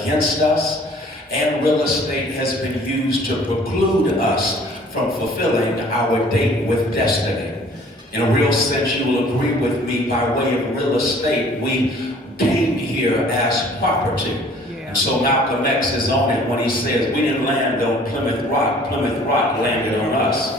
against us, and real estate has been used to preclude us from fulfilling our date with destiny. In a real sense, you will agree with me, by way of real estate, we came here as property. And so Malcolm X is on it when he says, we didn't land on Plymouth Rock landed on us.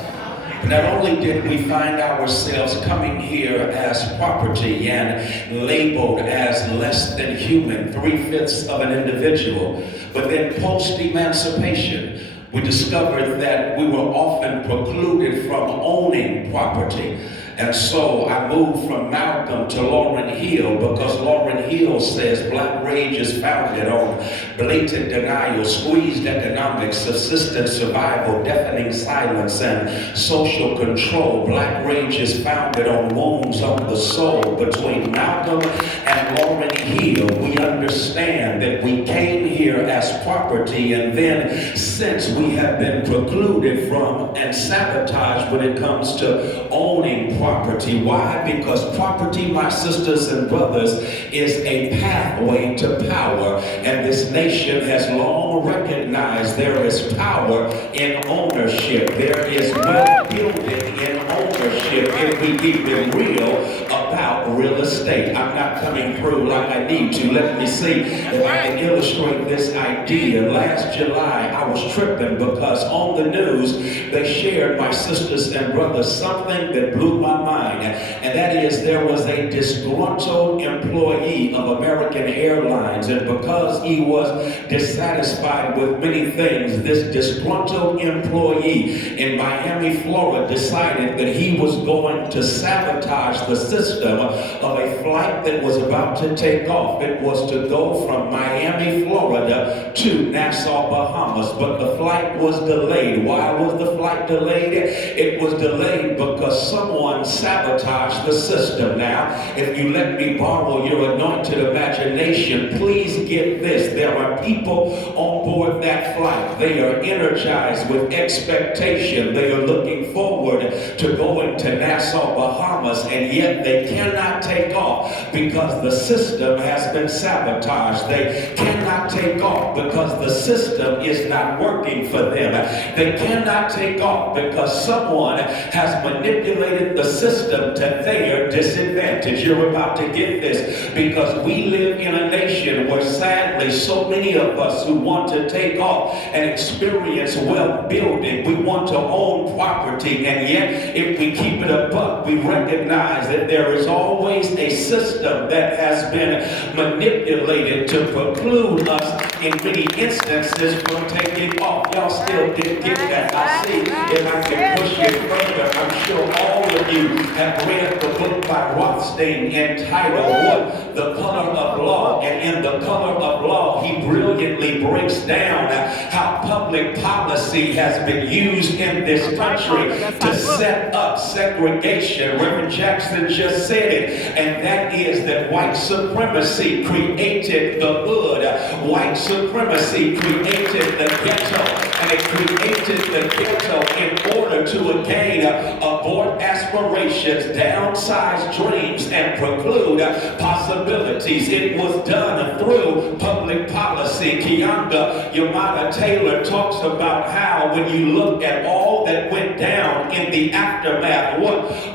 But not only did we find ourselves coming here as property and labeled as less than human, 3/5 of an individual, but then post-emancipation, we discovered that we were often precluded from owning property. And so I moved from Malcolm to Lauryn Hill, because Lauryn Hill says black rage is founded on blatant denial, squeezed economics, subsistence, survival, deafening silence, and social control. Black rage is founded on wounds on the soul. Between Malcolm and Lauryn Hill, we understand that we came here as property, and then since we have been precluded from and sabotaged when it comes to owning property. Why? Because property, my sisters and brothers, is a pathway to power, and this nation has long recognized there is power in ownership. There is wealth building in ownership if we keep it real about real estate. I'm not coming through like I need to. Let me see if I can illustrate this idea. Last July, I was tripping because on the news, they shared, my sisters and brothers, something that blew my mind, and that is there was a disgruntled employee of American Airlines, and because he was dissatisfied with many things, this disgruntled employee in Miami, Florida, decided that he was going to sabotage the system of a flight that was about to take off. It was to go from Miami, Florida to Nassau, Bahamas, but the flight was delayed. Why was the flight delayed? It was delayed because someone sabotaged the system. Now, if you let me borrow your anointed imagination, please get this. There are people on board that flight. They are energized with expectation. They are looking forward to going to Nassau, Bahamas, and yet they cannot take off because the system has been sabotaged. They cannot take off because the system is not working for them. They cannot take off because someone has manipulated the system to their disadvantage. You're about to get this, because we live in a nation where sadly so many of us who want to take off and experience wealth building, we want to own property, and yet if we keep it a buck, we recognize that there is always a system that has been manipulated to preclude us in many instances from taking off. Y'all still didn't get that. I see if I can push it further. I'm sure all of you have read the book by Rothstein entitled What? The Color of Law. And in The Color of Law, he brilliantly breaks down how public policy has been used in this country to set up segregation. Reverend Jackson just said it, and that is that white supremacy created the hood. White supremacy created the ghetto, and it created the ghetto in order to again abort aspirations, downsize dreams, and preclude possibilities. It was done through public policy. Keonda Yamada Taylor talks about how when you look at all that went down in the aftermath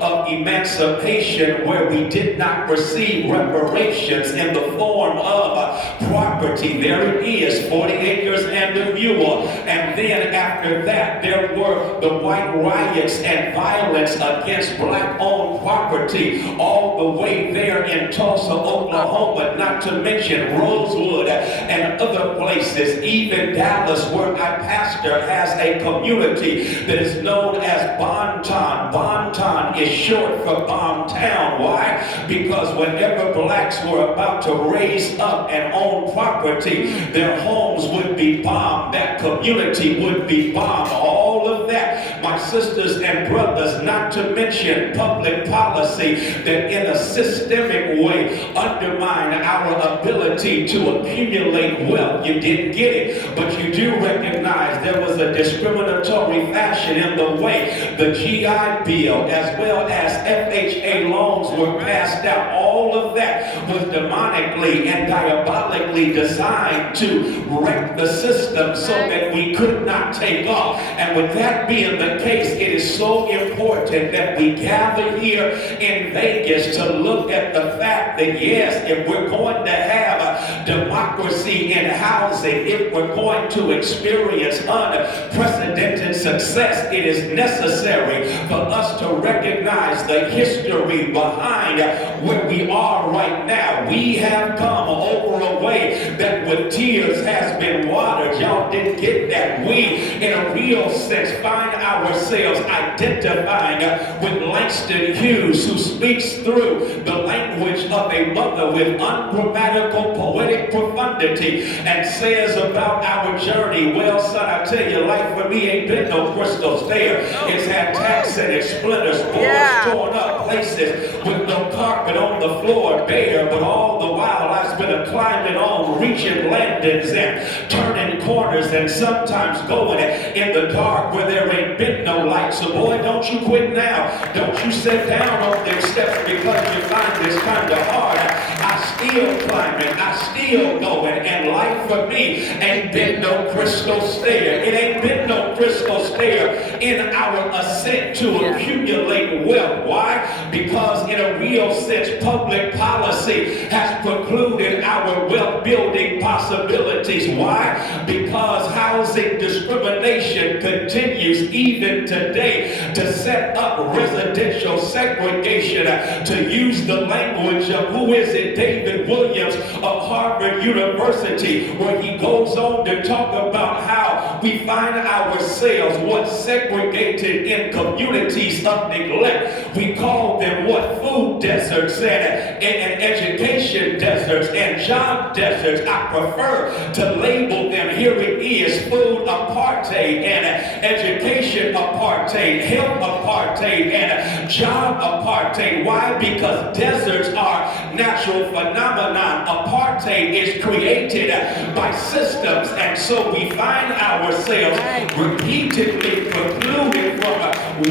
of emancipation, where we did not receive reparations in the form of property, there it is, 40 acres and a mule. And then after that, there were the white riots and violence against black-owned property all the way there in Tulsa, Oklahoma, not to mention Rosewood and other places, even Dallas, where I pastor, has a community that is known as Bonton. Bonton is short for Bomb Town. Why? Because whenever blacks were about to raise up and own property, their homes would be bombed, that community would be bombed. All of that, my sisters and brothers, not to mention public policy that in a systemic way undermine our ability to accumulate wealth. You didn't get it, but you do recognize there was a discriminatory fashion in the way the GI Bill as well as FHA loans were passed out. All of that was demonically and diabolically designed to wreck the system so that we could not take off. And with that being the case, it is so important that we gather here in Vegas to look at the fact that yes, if we're going to have a democracy in housing, if we're going to experience unprecedented success, it is necessary for us to recognize the history behind where we are right now. We have come over a way that with tears has been watered. Y'all didn't get that. We, in a real sense, find ourselves identifying with Langston Hughes, who speaks through the language of a mother with ungrammatical poetic profundity and says about our journey, well, son, I tell you, life for me ain't been no crystal stair. It's had tacks and its splinters, boards torn up, places with no carpet on the floor, bare, but all the while I've been a climbing on, reaching landings and turning corners and sometimes going in the dark where there ain't been no light. So boy, don't you quit now. Don't you sit down on them steps because you find this kind of hard. I still climbing, I still going, and life for me ain't been no crystal stair. It ain't been no crystal stair in our ascent to accumulate wealth. Why? Because in a real sense, public policy has precluded our wealth building possibilities. Why? Because housing discrimination continues even today to set up residential segregation. To use the language of, who is it, David Williams of Harvard University, where he goes on to talk about how we find ourselves what segregated in communities of neglect. We call them what? Food deserts and education deserts and job deserts. I prefer to label them, here it is, food apartheid and education apartheid, health apartheid and job apartheid. Why? Because deserts are natural phenomenon. Apartheid is created by systems, and so we find ourselves repeatedly precluded from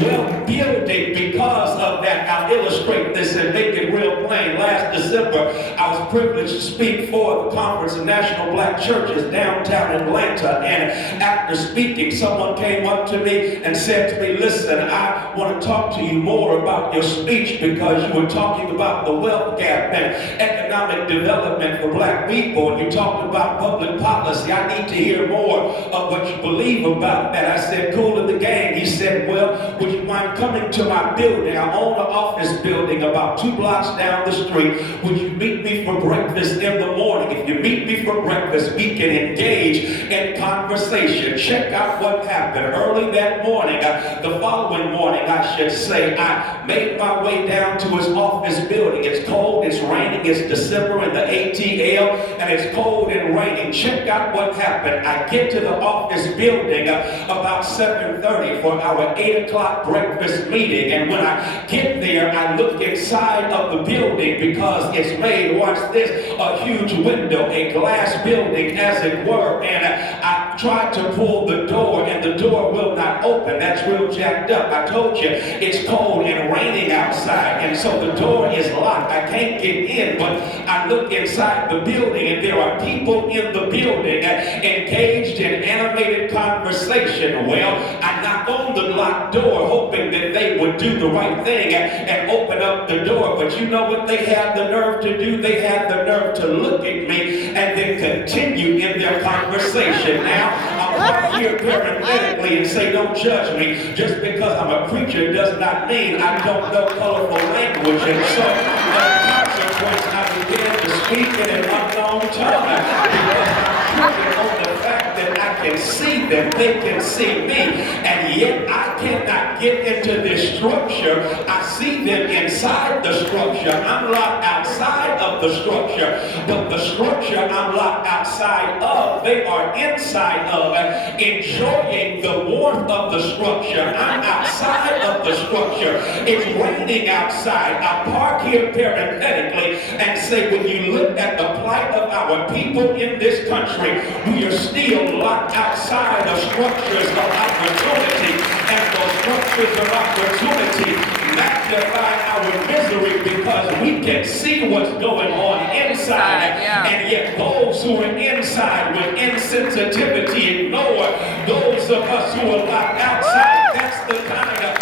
wealth building because of that. I'll illustrate this and make it real plain. Last December, I was privileged to speak for the Conference of National Black Churches downtown Atlanta, and after speaking, someone came up to me and said to me, listen, I want to talk to you more about your speech because you were talking about the wealth gap and economic development for black people, and you talked about public policy. I need to hear more of what you believe about that. I said, cool in the game. He said, well, would you mind coming to my building? I own an office building about 2 blocks down the street. Would you meet me for breakfast in the morning? If you meet me for breakfast, we can engage in conversation. Check out what happened. Early that morning, the following morning, I should say, I made my way down to his office building. It's cold, it's raining, it's December in the ATL, and it's cold and raining. Check out what happened. I get to the office building about 7:30 for our 8 o'clock breakfast meeting, and when I get there, I look inside of the building because it's made, watch this, a huge window, a glass building as it were, and I tried to pull the door and the door will not open. That's real jacked up. I told you it's cold and raining outside, and so the door is locked. I can't get in, but I look inside the building and there are people in the building engaged in animated conversation. Well, I knock on the locked door hoping that they would do the right thing and open up the door, but you know what they have the nerve to do? They have the nerve to look at me and then continue in their conversation. Now, I'm right here parenthetically and say, don't judge me. Just because I'm a preacher does not mean I don't know colorful language. And so, as a consequence, I began to speak in an unknown tongue because I'm tripping on the fact that I can see them, they can see me. And and yet I cannot get into this structure. I see them inside the structure. I'm locked outside of the structure, but the structure I'm locked outside of, they are inside of, enjoying the warmth of the structure. I'm outside of the structure. It's raining outside. I park here parenthetically and say, when you look at the plight of our people in this country, we are still locked outside of structures of opportunity, and those structures of opportunity magnify our misery because we can see what's going on inside, and yet those who are inside with insensitivity ignore those of us who are locked outside. That's the kind of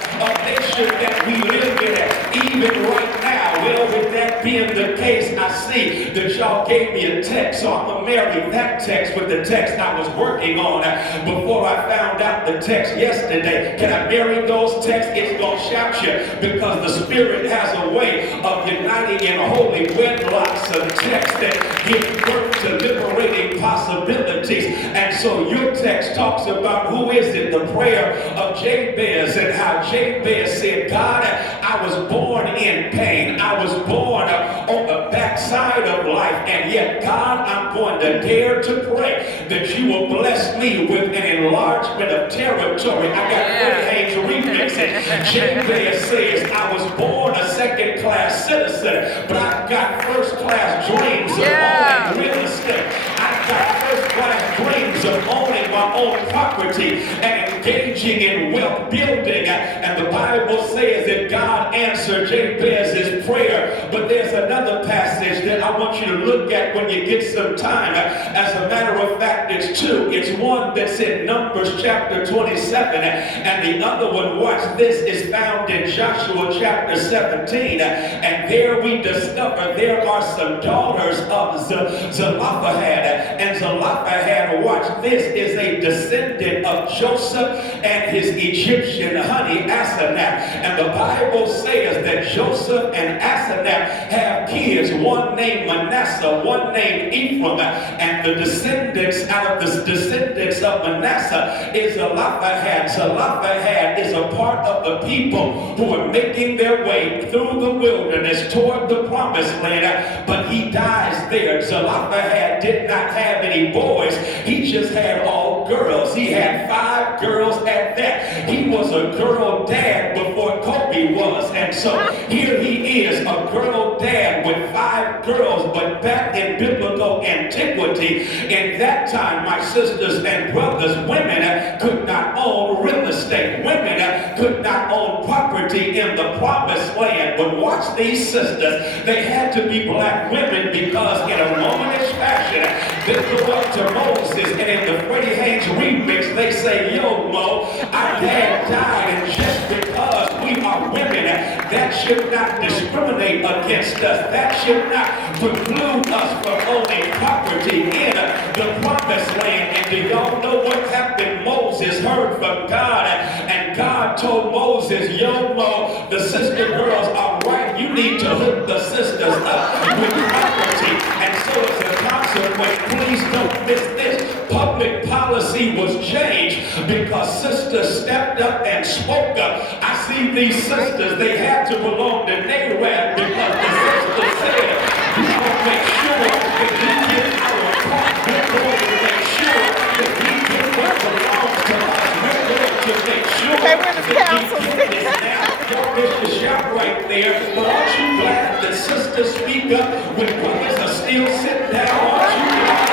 nation that we live in, even right now. Well, with that being the case, I see that y'all gave me a text, so I'm going to marry that text with the text I was working on before I found out the text yesterday. Can I marry those texts? It's going to shout you, because the Spirit has a way of uniting in holy wedlocks of texts that give birth to liberating possibilities. And so your text talks about, who is it? The prayer of Jabez, and how Jabez said, God, I was born in pain. I was born on the backside of life, and yet, God, I'm going to dare to pray that you will bless me with an enlargement of territory. I got Freddie Haynes remixing. Jabez says, I was born a second-class citizen, but I've got first-class dreams of owning real estate. I've got first-class dreams of owning my own property and engaging in wealth building. And the Bible says that God answered Jabez's prayer. But there's another passage that I want you to look at when you get some time. As a matter of fact, it's two. It's one that's in Numbers chapter 27, and the other one, watch this, is found in Joshua chapter 17. And there we discover there are some daughters of Zelophehad. And Zelophehad, watch this, is a descendant of Joseph and his Egyptian honey Asenath. And the Bible says that Joseph and Asenath have kids, one named Manasseh, one named Ephraim, and the descendants out of the descendants of Manasseh is Zelophehad. Zelophehad is a part of the people who are making their way through the wilderness toward the promised land, but he dies there. Zelophehad did not have any boys. He just had all girls. He had 5 girls at that. He was a girl dad before Kobe was, and so here he is, a girl dad with 5 girls. But back in biblical antiquity, in that time, my sisters and brothers, women could not own real estate. Women could not own property in the promised land. But watch these sisters. They had to be black women, because in a womanish fashion, they go up to Moses, and in the Freddie Haynes remix, they say, yo, Mo, our dad died, and just because we are women, that should not discriminate against us. That should not preclude us from owning property in the promised land. And do y'all know what happened? Moses heard from God, and God told Moses, yo, Mo, the sister girls are right. You need to hook the sisters up with property. And so as a consequence, please don't miss this. Public policy was changed because sisters stepped up and spoke up. I see these sisters, they had to belong to NAREB, because the sisters said, we're going to make sure that we get our part. We're going to make sure that we get what belongs to us. We're going to make sure that we get this now. Y'all missed the shot right there. But aren't you glad that sisters speak up when brothers are still sitting down? Aren't you glad?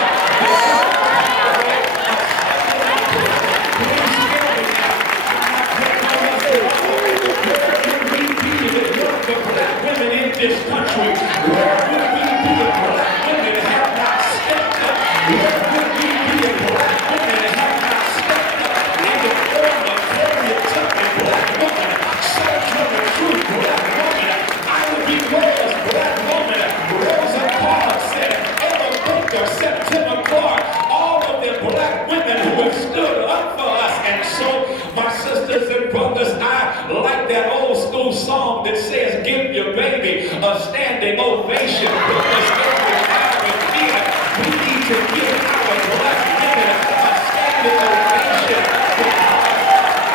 This country, where would we be if black women have not stepped up? Where would we be if black women have not stepped up in the form of Harriet Tubman, black woman, Sojourner Truth, black woman, Ida B. Wells, black woman, Rosa Parks, and Ella Baker, September Clark, all of them black women who have stood up for us. And so, my sisters and brothers, I like that old school song that says, give your baby a standing ovation, because every hour and year we need to give our black women a standing ovation, because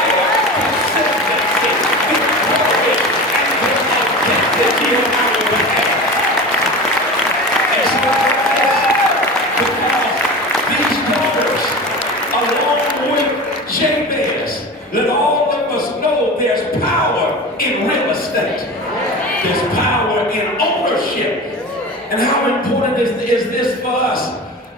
they are Jabez. Let all of us know there's power in real estate. There's power in ownership. And how important is this for us?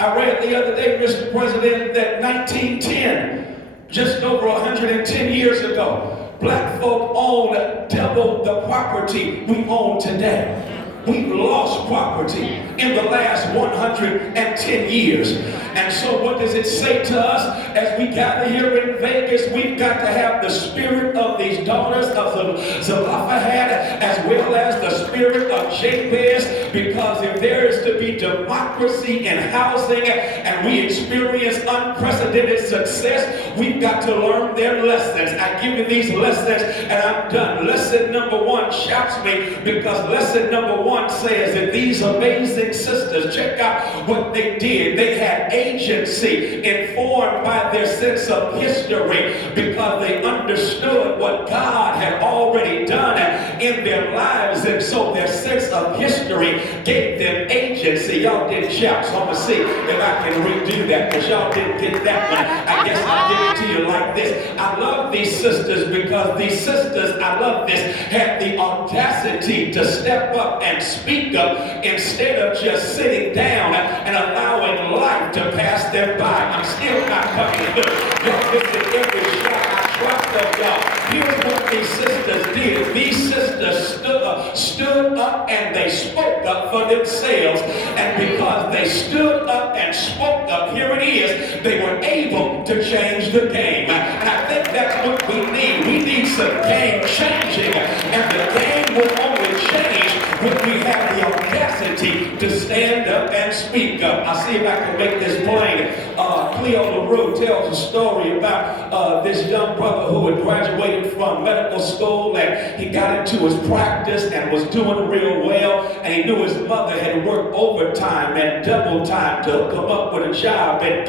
I read the other day, Mr. President, that 1910, just over 110 years ago, black folk owned double the property we own today. We've lost property in the last 110 years. And so what does it say to us as we gather here in Vegas? We've got to have the spirit of these daughters of Zelophehad as well as the spirit of Jabez, because if there is to be democracy in housing and we experience unprecedented success, we've got to learn their lessons. I give you these lessons and I'm done. Lesson number one shouts me, because lesson number one says that these amazing sisters, check out what they did. They had agency informed by their sense of history, because they understood what God had already done in their lives, and so their sense of history gave them agency. Y'all didn't shout, so I'm going to see if I can redo that, because y'all didn't get that one. I guess I'll give it to you like this. I love these sisters because these sisters, I love this, had the audacity to step up and speak up instead of just sitting down and allowing life to pass them by. I'm still not coming good. Y'all listen, every shot I dropped of y'all. Here's what these sisters did. These sisters stood up and they spoke up for themselves. And because they stood up and spoke up, here it is, they were able to change the game. And I think that's what we need. We need some game changing. And the game will only change when we have the audacity to stand up and speak up. I'll see if I can make this plain. Cleo LaRue tells a story about this young brother who had graduated from medical school, and he got into his practice and was doing real well, and he knew his mother had worked overtime and double time to come up with a job. And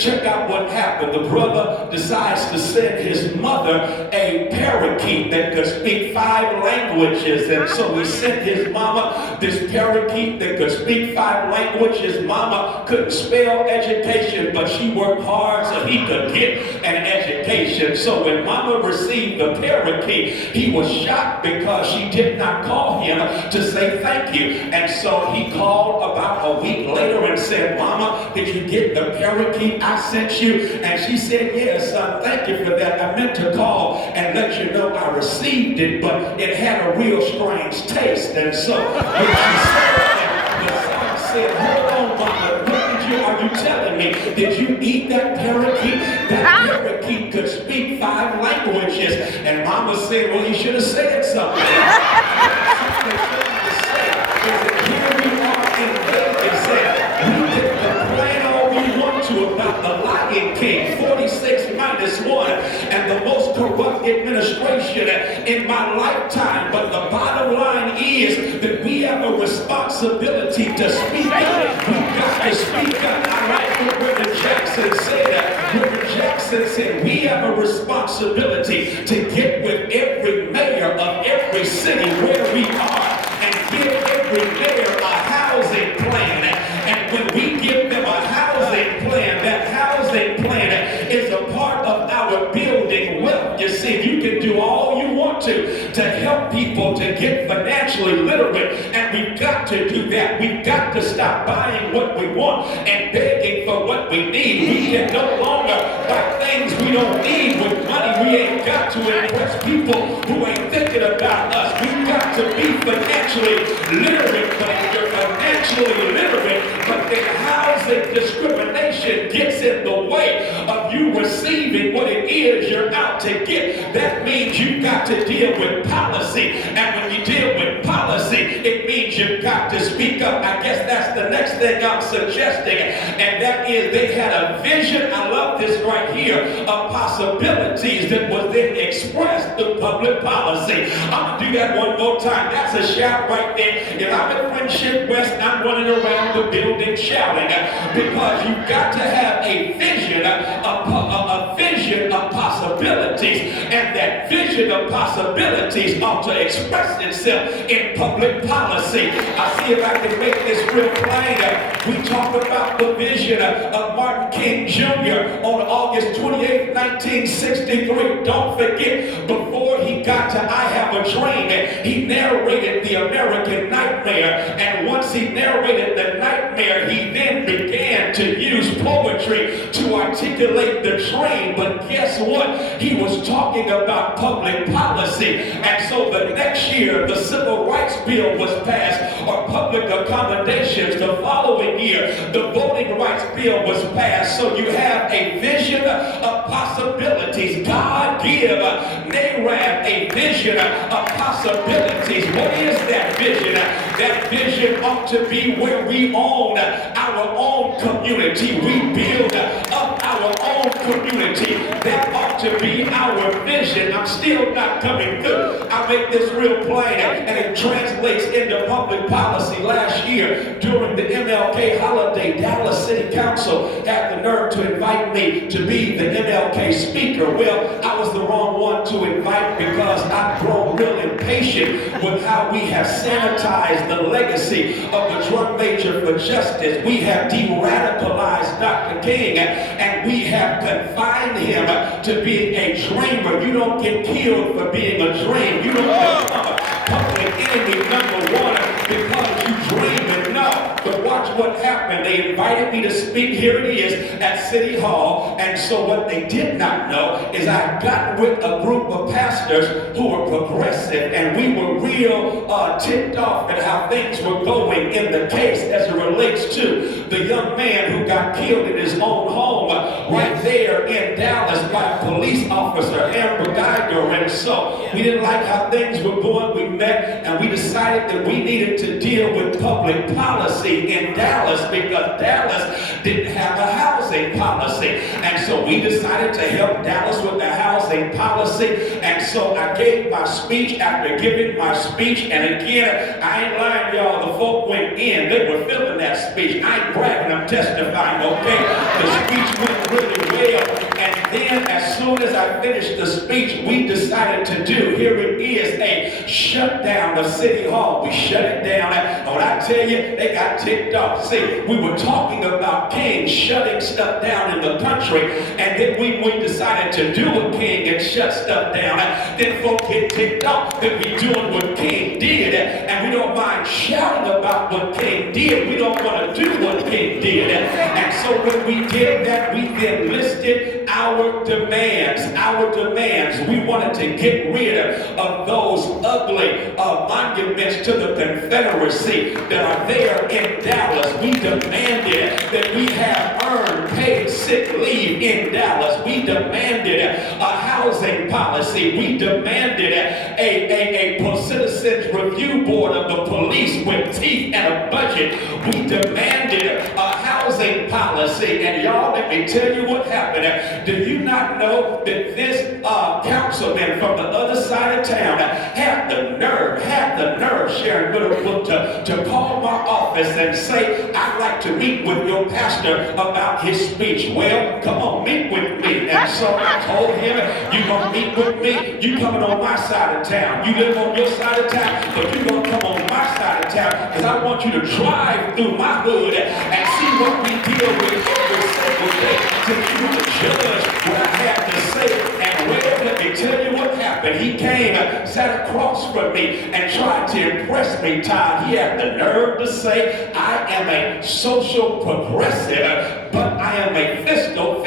check out what happened. The brother decides to send his mother a parakeet that could speak 5 languages, and so he sent his mama this parakeet that could speak 5 languages. Mama couldn't spell education, but she worked hard so he could get an education. So when mama received the parakeet, he was shocked because she did not call him to say thank you. And so he called about a week later and said, "Mama, did you get the parakeet I sent you?" And she said, "Yes, son, thank you for that. I meant to call and let you know I received it, but it had a real strange taste." And so when she said that, the son said, "Hold on, mama, are you telling me, did you eat that parakeet? That parakeet could speak 5 languages." And mama said, "Well, you should have said something." Here we are in Vegas, and we can complain all we want to about the Lion King, 46 minus 1, and the most corrupt administration in my lifetime. But the bottom line is that we have a responsibility to speak up. We've got to speak up. I like what Reverend Jackson said. Reverend Jackson said we have a responsibility to get with every mayor of every city where we are and give every mayor a housing plan. And when we give them a housing plan, that housing plan is a part of our building wealth. You see, you can do all you want to help people to get financially literate, and we've got to do that. We've got to stop buying what we want and begging for what we need. We can no longer buy things we don't need with money we ain't got to impress people who ain't thinking about us. We've got to be financially literate, but if you're financially literate, but then housing discrimination gets in the way of you receiving what it is you're out to get, that means you've got to deal with policy. And when you deal with policy, it means you've got to speak up. I guess that's the next thing I'm suggesting, and that is they had a vision, I love this right here, of possibilities that was then expressed through public policy. I'm going to do that one more time. That's a shout right there. If I'm at Friendship West, I'm running around the building shouting, because you've got to have a vision of possibilities, and that vision vision of possibilities ought to express itself in public policy. I see if I can make this real plain. We talked about the vision of Martin King Jr. on August 28, 1963. Don't forget, before he got to I Have a Dream, he narrated the American Nightmare. And once he narrated the nightmare, he then began to use poetry to articulate the dream. But guess what? He was talking about public policy. And so the next year, the Civil Rights Bill was passed, or public accommodations. The following year, the Voting Rights Bill was passed. So you have a vision of possibilities. God give NAREB a vision of possibilities. What is that vision? That vision ought to be where we own our own community. We build up our own community. That ought to be our vision. I'm still not coming through. I'll make this real plain, and it translates into public policy. Last year, during the MLK holiday, Dallas City Council had the nerve to invite me to be the MLK speaker. Well, I was the wrong one to invite because I've grown real impatient with how we have sanitized the legacy of the drug major for justice. We have de-radicalized Dr. King, and we have confined him to being a dreamer. You don't get killed for being a dream. You don't become public enemy number one because you dream. And no, but watch what happened. They invited me to speak. Here it is at City Hall. And so what they did not know is I got with a group of pastors who were progressive, and we were real ticked off at how things were going in the case as it relates to the young man who got killed in his own home right there in Dallas by a police officer, Amber Geiger. And so we didn't like how things were going. We met and we decided that we needed to deal with public policy in Dallas because Dallas didn't have a housing policy. And so we decided to help Dallas with the housing policy. And so I gave my speech. After giving my speech, and again, I ain't lying, y'all, the folk went in. They were feeling that speech. I ain't bragging, I'm testifying, okay? The speech went really well. And then as soon as I finished the speech, we decided to do, here it is, a shutdown of City Hall. We shut it down. And when I tell you, they got ticked off. See, we were talking about King shutting stuff down in the country, and then we decided to do what King and shut stuff down. Then folk get ticked off that we doing what King did, and we don't mind shouting about what King did. We don't want to do what King did. And so when we did that, we then listed our demands. Our demands. We wanted to get rid of those ugly monuments to the Confederacy that are there in Dallas. We demanded that we have earned paid sick leave in Dallas. We demanded a housing policy. We demanded a citizens review board of the police with teeth and a budget. We demanded a housing policy. And y'all, let me tell you what happened. Do you not know that this councilman from the other side of town had the nerve, Sharon Goodwood, to call my office and say, I'd like to meet with your pastor about his speech. Well, come on, meet with me. And so I told him, you gonna meet with me? You coming on my side of town. You live on your side of town, but you gonna come on my side of town because I want you to drive through my hood and see what we deal with every single day to you to judge what I have to say. And well, let me tell you what happened. He came, sat across from me, and tried to impress me, Todd. He had the nerve to say, I am a social progressive, but I am a fiscal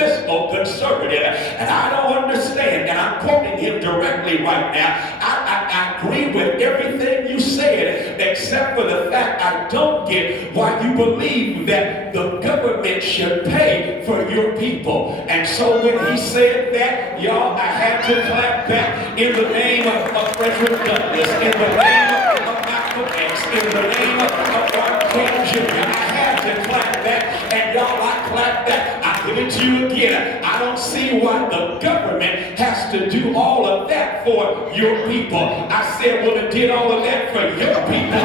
conservative. And I don't understand, and I'm quoting him directly right now, I agree with everything you said, except for the fact I don't get why you believe that the government should pay for your people. And so when he said that, y'all, I had to clap back in the name of Frederick Douglass, in the name of Malcolm X, in the name of Martin King Jr. I had to clap back, and y'all, I clap back. I give it to you again. I don't see why the government has to do all of that for your people. I said, well, it did all of that for your people.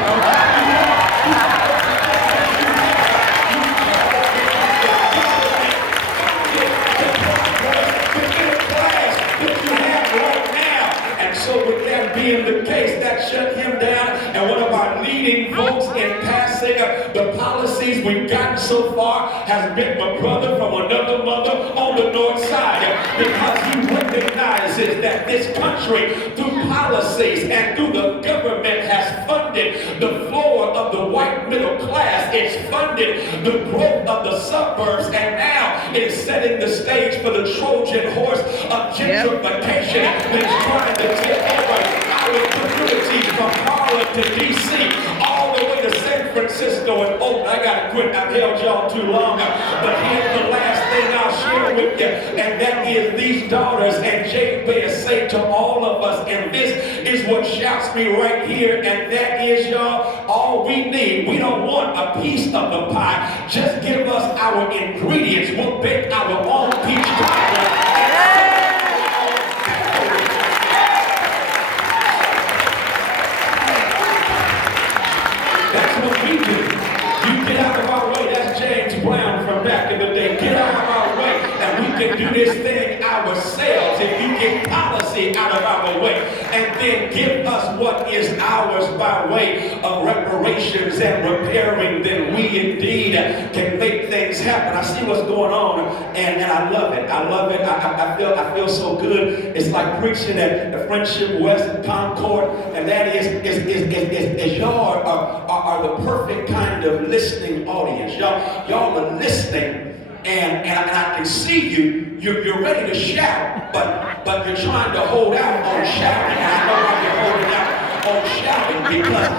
has been my brother from another mother on the north side, because he recognizes that this country, through policies and through the government, has funded the floor of the white middle class. It's funded the growth of the suburbs, and now it is setting the stage for the Trojan horse of gentrification that's trying to take over our communities from Harlem to D.C. all the way to San Francisco and Oakland. I gotta quit. I've held y'all too long. But here's the last thing I'll share with you, and that is these daughters and Jabez say to all of us, and this is what shouts me right here, and that is, y'all, all we need. We don't want a piece of the pie. Just give us our ingredients. We'll bake our own peach pie. Do this thing ourselves. If you get policy out of our way and then give us what is ours by way of reparations and repairing, then we indeed can make things happen. I see what's going on, and I love it. I love it. I feel so good. It's like preaching at the Friendship West and Concord, and that is y'all are the perfect kind of listening audience. Y'all are listening. And I can see you're ready to shout, but you're trying to hold out on shouting. And I know why you're holding out on shouting, because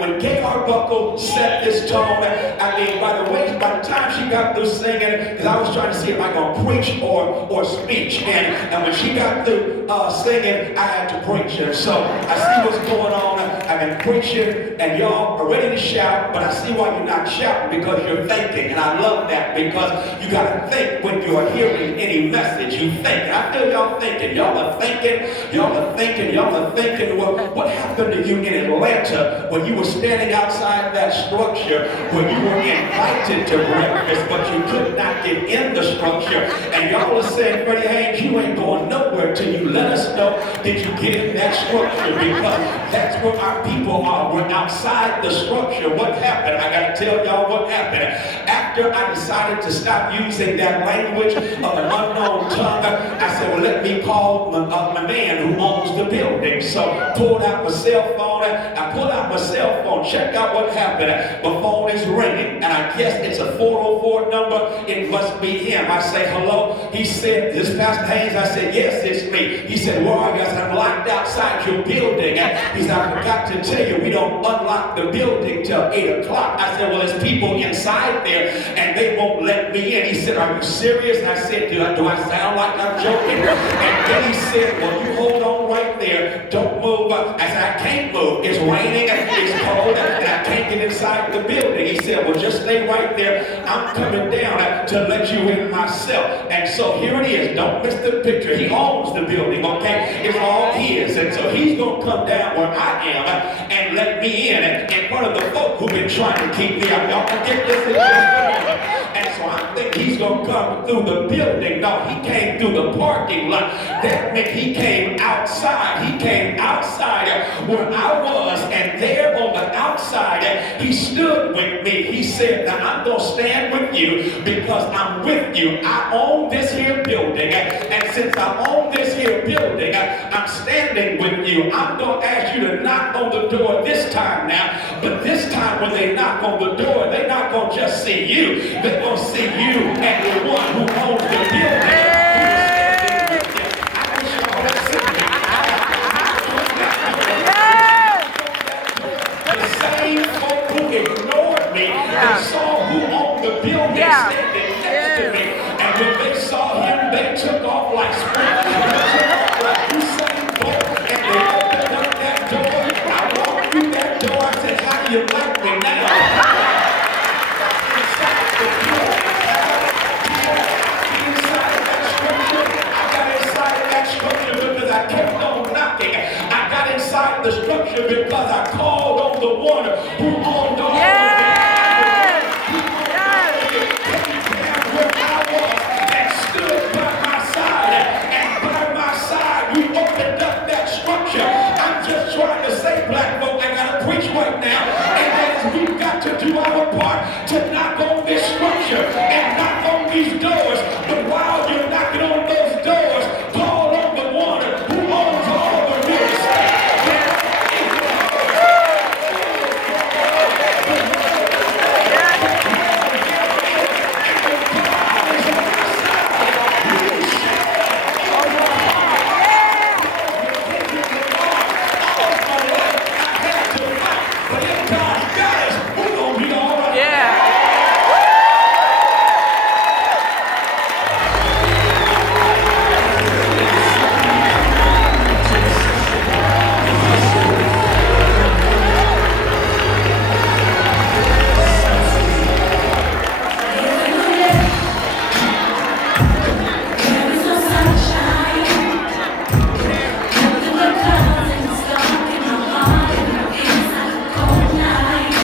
when Gay Arbuckle set this tone, by the time she got through singing, because I was trying to see if I gonna preach or speech, and when she got through singing, I had to preach. And so I see what's going on. I've been preaching, and y'all are ready to shout, but I see why you're not shouting, because you're thinking, and I love that, because you gotta think when you are hearing any message. You think, and I feel y'all thinking. Y'all are thinking. Well, what happened to you in Atlanta when you were standing outside that structure, when you were invited to breakfast, but you could not get in the structure? And y'all are saying, Freddie Haynes, you ain't going nowhere till you let us know, did you get in that structure? Because that's where our people are. We're outside the structure. What happened? I got to tell y'all what happened. After I decided to stop using that language of an unknown tongue, I said, well, let me call my man who owns the building. So pulled out my cell phone. Check out what happened. My phone is ringing, and I guess it's a 404 number. It must be him. I say, hello. He said, this Pastor Haynes? I said, yes, it's me. He said, where are you? I said, I'm locked outside your building. And he said, I forgot to tell you, we don't unlock the building till 8 o'clock. I said, well, there's people inside there, and they won't let me in. He said, are you serious? I said, do I sound like I'm joking? And then he said, well, you hold on right there. Don't move. I said, I can't move. It's raining, it's cold, and I can't get inside the building. He said, well, just stay right there. I'm coming down to let you in myself. And so here it is. Don't miss the picture. He owns the building, okay? It's all his. And so he's going to come down where I am and let me in front of the folk who've been trying to keep me out. Y'all can get this in just a moment. And so I think he's going to come through the building. No, he came through the parking lot. That meant he came outside. He came outside where I was, and there on the outside, he stood with me. He said, now I'm going to stand with you because I'm with you. I own this here building, and since I own this here building, I'm standing with you. I'm going to ask you to knock on the door this time now, but this time when they knock on the door, they're not going to just see you. They're going to see you and the one